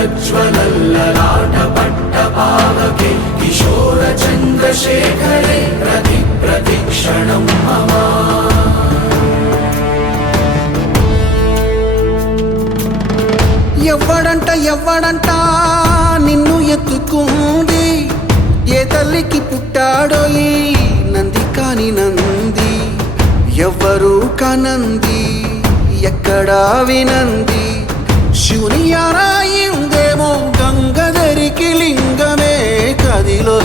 ప్రజ్వలల్లలాట పట్ట పావకే కిశోర చంద్రశేఖరే ప్రతి ప్రతిక్షణం మమా ఎవ్వడంట ఎవ్వడంట నిన్ను ఎత్తుకుంది. ఏ తల్లికి పుట్టాడో ఈ నంది కాని నంది. ఎవ్వరూ కనంది ఎక్కడా వినంది. శివుని ఆరా y los.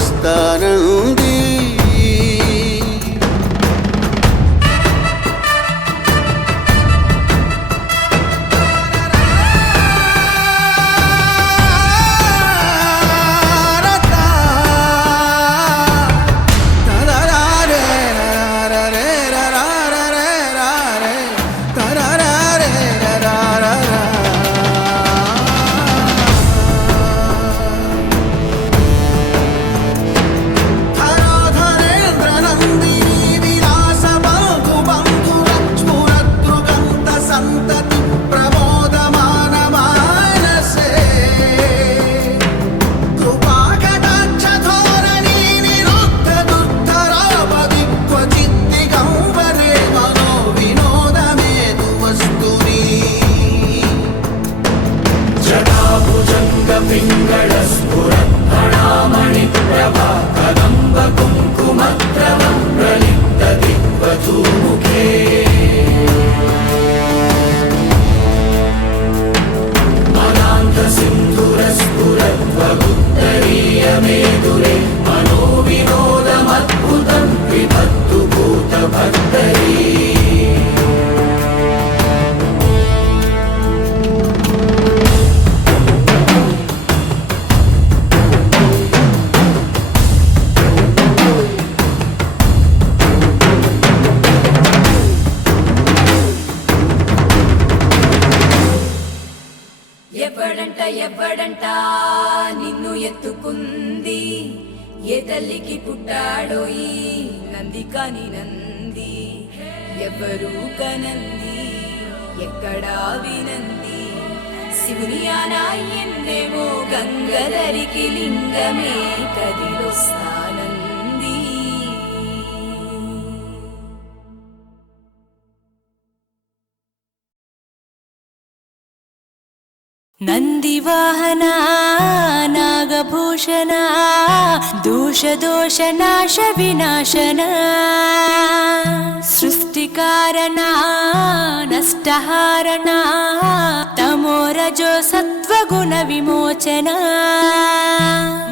నంది ఏ తల్లికి పుట్టాడో ఈ నంది కాని నంది. ఎవ్వరు కనంది ఎక్కడా వినంది. శివుని ఎందేమో గంగధరికి లింగమే కదిలొస్తా. नन्दिवाहना नागभूषणा दोषदोषनाशविनाशना सृष्टिकारणा नष्टहारणा రజో సత్వగుణ విమోచన.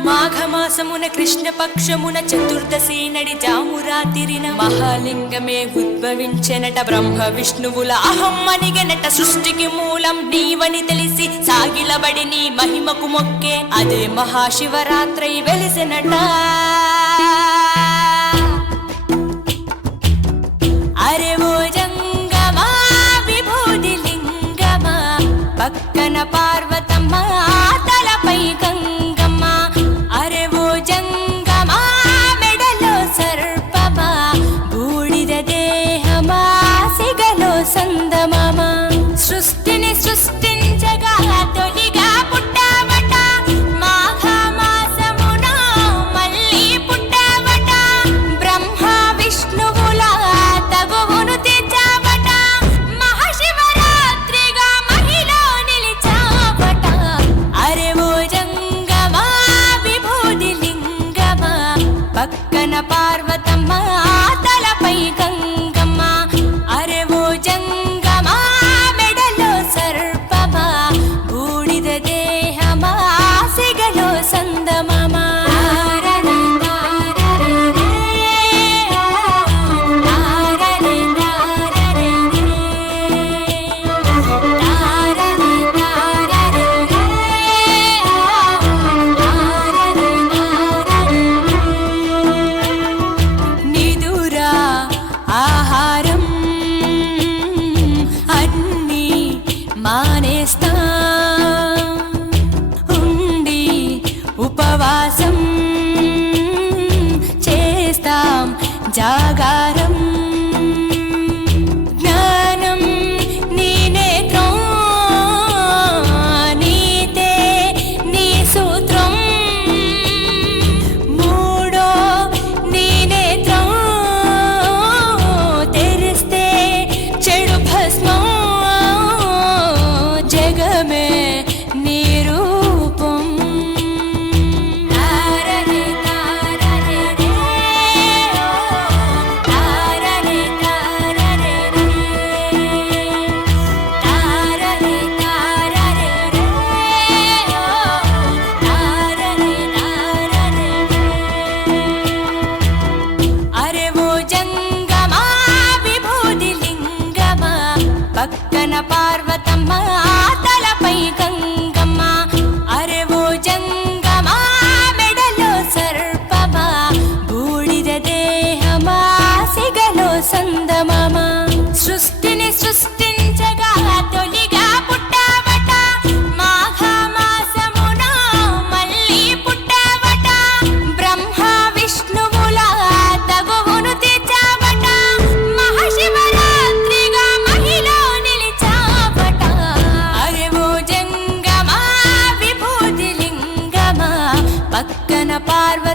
మాఘమాసమున కృష్ణపక్షమున చతుర్దశి నడి జామురాతిరిన మహాలింగమే ఉద్భవించెనట బ్రహ్మ విష్ణువుల అహం అనిగనట సృష్టికి మూలం నీవని తెలిసి సాగిలబడి నీ మహిమకు మొక్కే అదే మహాశివరాత్రి వెలిసినట. అరే ఓ pakai பார்வத்தம்மா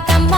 ತಮ್ಮ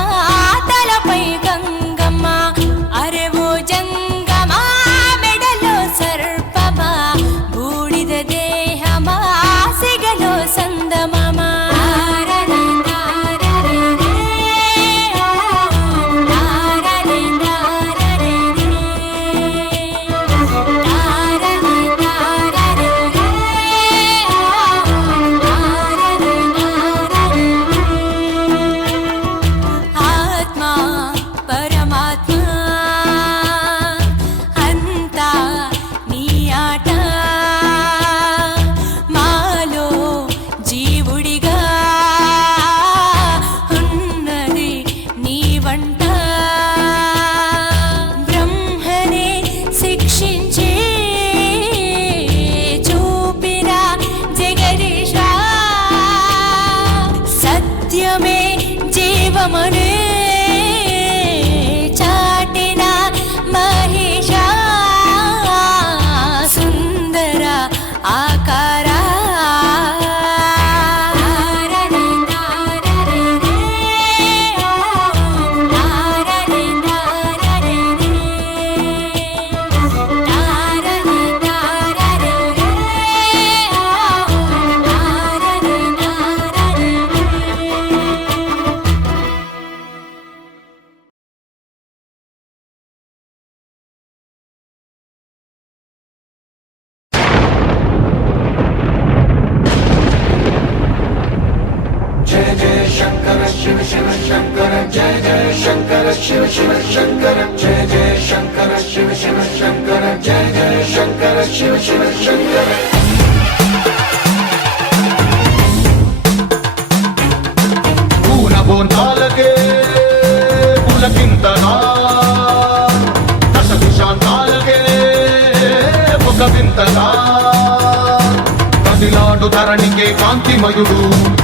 శంకర శివ శివ శంకర జయ జయ శంకర శివ శివ శంకర జయ జయ శంకర శివ శివ శంకర జయ జయ శంకర శివ శివ శంకర. పూనబోనాలకే పులకింతనా దశ దిశాంతాలకే ఒక వింతనా కదిలాడు ధరణికే కాంతిమయుడు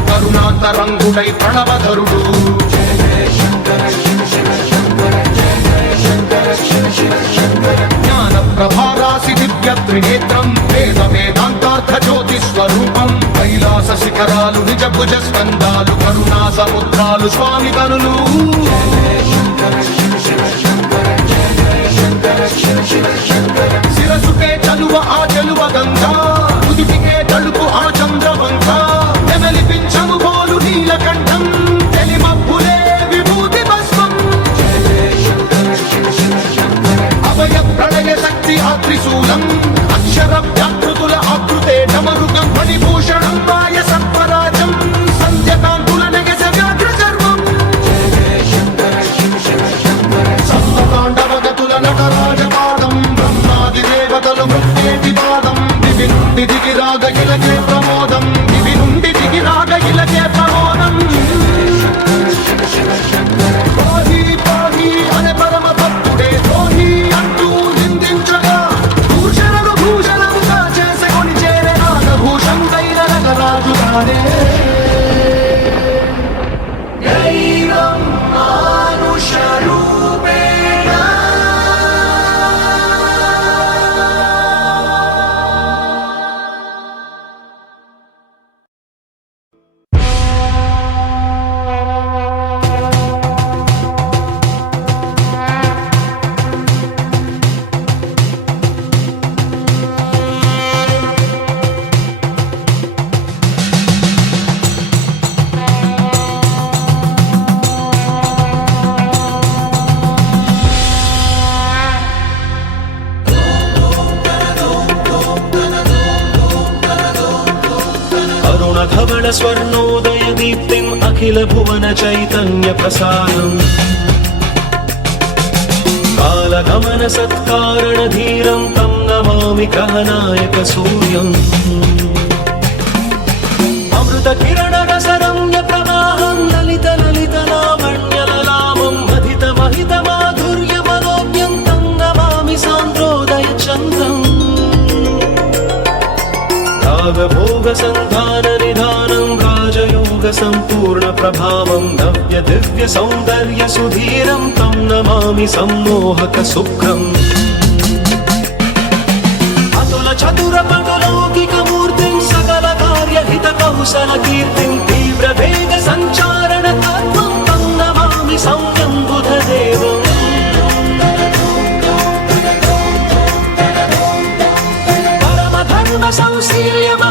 కరుణాతరంగుడై ప్రణవధరుడు. జయ జయ శంకర శివ శివ శంకర జ్ఞాన ప్రభారాసి దివ్య త్రినేత్రం వేద వేదాంతార్థ జ్యోతి స్వరూపం కైలాస శిఖరాలు నిజ భుజ స్కందాలు కరుణా సముద్రాలు స్వామి కనులు. Let's go. మంగళ స్వర్ణోదయ దీప్తిం అఖిల భువన చైతన్య ప్రసారం కాలగమన సత్కారణ ధీరం తం నమామి కహనాయక సూర్యం. అమృత కిరణ రసరమ్య ప్రవాహం లలిత సంధాన राजयोगसम्पूर्णप्रभावं नव्यदिव्यसौन्दर्यसुधीरं तं नमामि सम्मोहकसुखम् अतुल चतुरपटलौकिकमूर्तिं सकलकार्यहितकौशलकीर्तिं तीव्रवेगसञ्चारणतत्त्वं तं नमामि संयं बुधदेवम् परमधर्मसंशील्यमहत्त्वं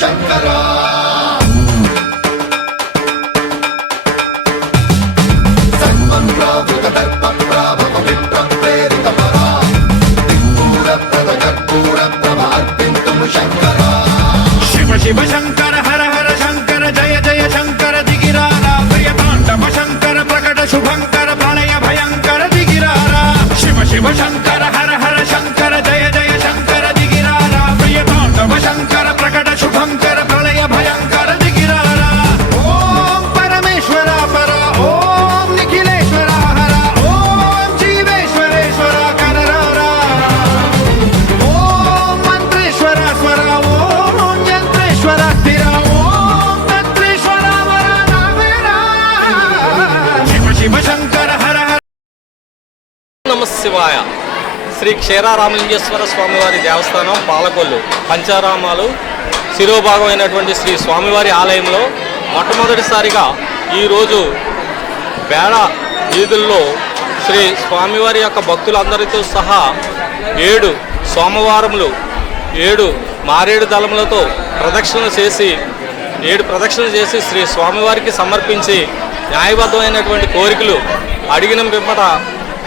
శంకరా. సర్వం ప్రావృత దర్ప ప్రాభవ విప్ర ప్రేరిత పరా. దిక్పూర ప్రద కర్పూర ప్రభ అర్పింతు శంకరా. శివ శివ శంకర హర హర శంకర జయ జయ శంకర దిగిరారా. ప్రియతాండవ శంకర ప్రకట శుభంకర ప్రళయ భయంకర దిగిరారా. శివ శివ శంకర శ్రీ క్షీరారామలింగేశ్వర స్వామివారి దేవస్థానం పాలకొల్లు. పంచారామాలు శిరోభాగమైనటువంటి శ్రీ స్వామివారి ఆలయంలో మొట్టమొదటిసారిగా ఈరోజు పేడ వీధుల్లో శ్రీ స్వామివారి యొక్క భక్తులందరితో సహా ఏడు సోమవారములు ఏడు మారేడు దళములతో ప్రదక్షిణలు చేసి ఏడు ప్రదక్షిణలు చేసి శ్రీ స్వామివారికి సమర్పించి న్యాయబద్ధమైనటువంటి కోరికలు అడిగిన పిమ్మట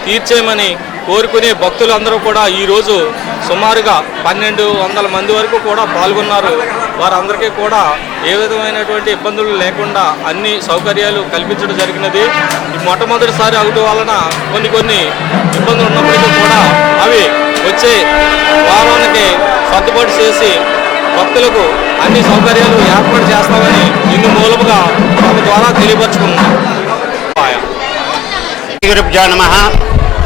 తీర్చేయమని కోరుకునే భక్తులందరూ కూడా ఈరోజు సుమారుగా పన్నెండు వందల మంది వరకు కూడా పాల్గొన్నారు. వారందరికీ కూడా ఏ విధమైనటువంటి ఇబ్బందులు లేకుండా అన్ని సౌకర్యాలు కల్పించడం జరిగినది. మొట్టమొదటిసారి అవడం వలన కొన్ని కొన్ని ఇబ్బందులు ఉన్నప్పటికీ కూడా అవి వచ్చే వారానికి సర్దుబాటు చేసి భక్తులకు అన్ని సౌకర్యాలు ఏర్పాటు చేస్తామని ఇందు మూలముగా తమ ద్వారా తెలియపరుచుకున్నాం. గురుభ్యో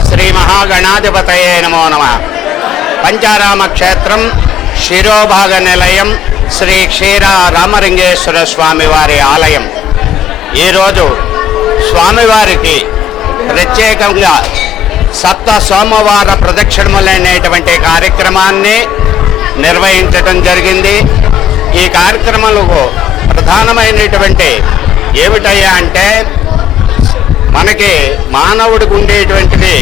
శ్రీ మహాగణాధిపతయే నమో నమ. పంచారామ క్షేత్రం శిరోభాగ నిలయం శ్రీ క్షీర రామలింగేశ్వర స్వామి వారి ఆలయం. ఈరోజు స్వామివారికి ప్రత్యేకంగా సప్త సోమవార ప్రదక్షిణములైనటువంటి కార్యక్రమాన్ని నిర్వహించటం జరిగింది. ఈ కార్యక్రమంలో ప్రధానమైనటువంటి ఏమిటయ్యా అంటే మనకి మానవుడికి ఉండేటువంటిది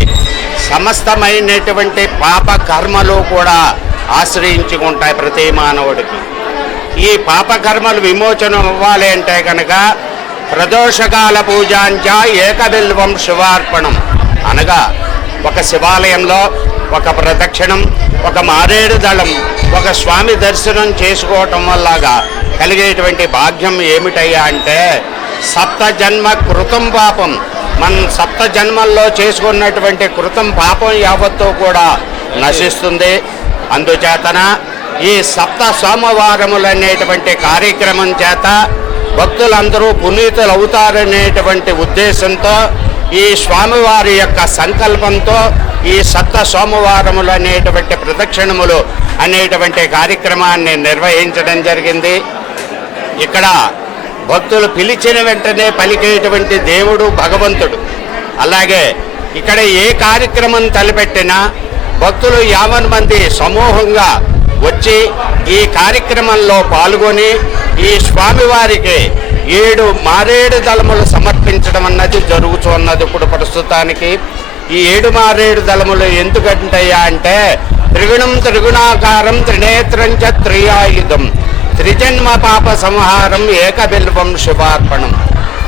సమస్తమైనటువంటి పాప కర్మలు కూడా ఆశ్రయించుకుంటాయి ప్రతి మానవుడికి. ఈ పాపకర్మలు విమోచనం అవ్వాలి అంటే కనుక ప్రదోషకాల పూజాంచ ఏకబిల్వం శివార్పణం. అనగా ఒక శివాలయంలో ఒక ప్రదక్షిణం ఒక మారేడు దళం ఒక స్వామి దర్శనం చేసుకోవటం వల్లగా కలిగేటువంటి భాగ్యం ఏమిటయ్యా అంటే సప్త జన్మ కృతం పాపం. మన సప్త జన్మల్లో చేసుకున్నటువంటి కృతం పాపం యావత్తు కూడా నశిస్తుంది. అందుచేతన ఈ సప్త సోమవారములు అనేటువంటి కార్యక్రమం చేత భక్తులందరూ పునీతులు అవుతారనేటువంటి ఉద్దేశంతో ఈ స్వామివారి యొక్క సంకల్పంతో ఈ సప్త సోమవారములు అనేటువంటి ప్రదక్షిణములు అనేటువంటి కార్యక్రమాన్ని నిర్వహించడం జరిగింది. ఇక్కడ భక్తులు పిలిచిన వెంటనే పలికేటువంటి దేవుడు భగవంతుడు. అలాగే ఇక్కడ ఏ కార్యక్రమం తలపెట్టినా భక్తులు యావన్ మంది సమూహంగా వచ్చి ఈ కార్యక్రమంలో పాల్గొని ఈ స్వామివారికి ఏడు మారేడు దళములు సమర్పించడం అన్నది జరుగుతున్నది ఇప్పుడు ప్రస్తుతానికి. ఈ ఏడు మారేడు దళములు ఎందుకంటయ్యా అంటే త్రిగుణం త్రిగుణాకారం త్రినేత్రం చ త్రియాయుధం. త్రిజన్మ పాప సంహారం ఏకబిల్వం శుభార్పణం.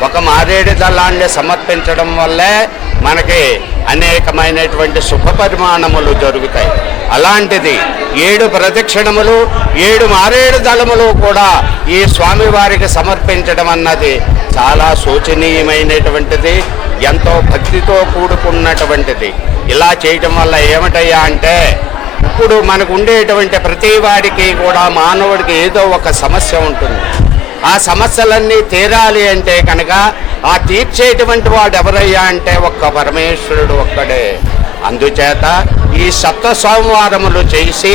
ఒక మారేడు దళాన్ని సమర్పించడం వల్లే మనకి అనేకమైనటువంటి శుభ పరిమాణములు జరుగుతాయి. అలాంటిది ఏడు ప్రదక్షిణములు ఏడు మారేడు దళములు కూడా ఈ స్వామివారికి సమర్పించడం అన్నది చాలా శోచనీయమైనటువంటిది ఎంతో భక్తితో కూడుకున్నటువంటిది. ఇలా చేయటం వల్ల ఏమిటయ్యా అంటే ఇప్పుడు మనకు ఉండేటువంటి ప్రతి వాడికి కూడా మానవుడికి ఏదో ఒక సమస్య ఉంటుంది. ఆ సమస్యలన్నీ తీరాలి అంటే కనుక ఆ తీర్చేటువంటి వాడు ఎవరయ్యా అంటే ఒక్క పరమేశ్వరుడు ఒక్కడే. అందుచేత ఈ సప్త సోమవారములు చేసి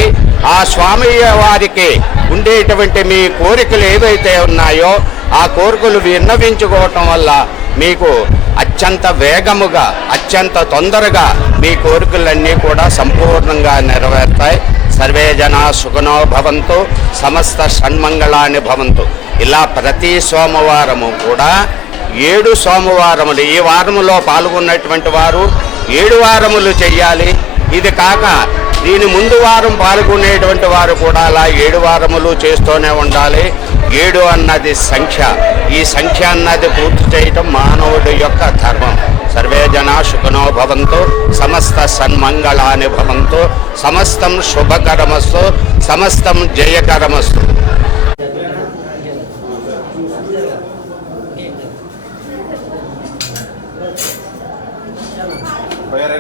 ఆ స్వామి వారికి ఉండేటువంటి మీ కోరికలు ఏవైతే ఉన్నాయో ఆ కోరికలు విన్నవించుకోవటం వల్ల మీకు అత్యంత వేగముగా అత్యంత తొందరగా మీ కోరికలన్నీ కూడా సంపూర్ణంగా నెరవేరుతాయి. సర్వే జన సుఖనో భవంతు సమస్త షణ్మంగళాన్ని భవంతు. ఇలా ప్రతి సోమవారము కూడా ఏడు సోమవారములు ఈ వారములో పాల్గొన్నటువంటి వారు ఏడు వారములు చెయ్యాలి. ఇది కాక దీని ముందు వారం పాల్గొనేటువంటి వారు కూడా అలా ఏడు వారములు చేస్తూనే ఉండాలి. ఏడు అన్నది సంఖ్య. ఈ సంఖ్య అన్నది పూర్తి చేయటం మానవుడి యొక్క ధర్మం. సర్వే జనా సుఖనో భవంతు సమస్త సన్మంగళాని భవంతు సమస్తం శుభకరమస్తు సమస్తం జయకరమస్తు.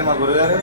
మా గురుగారు?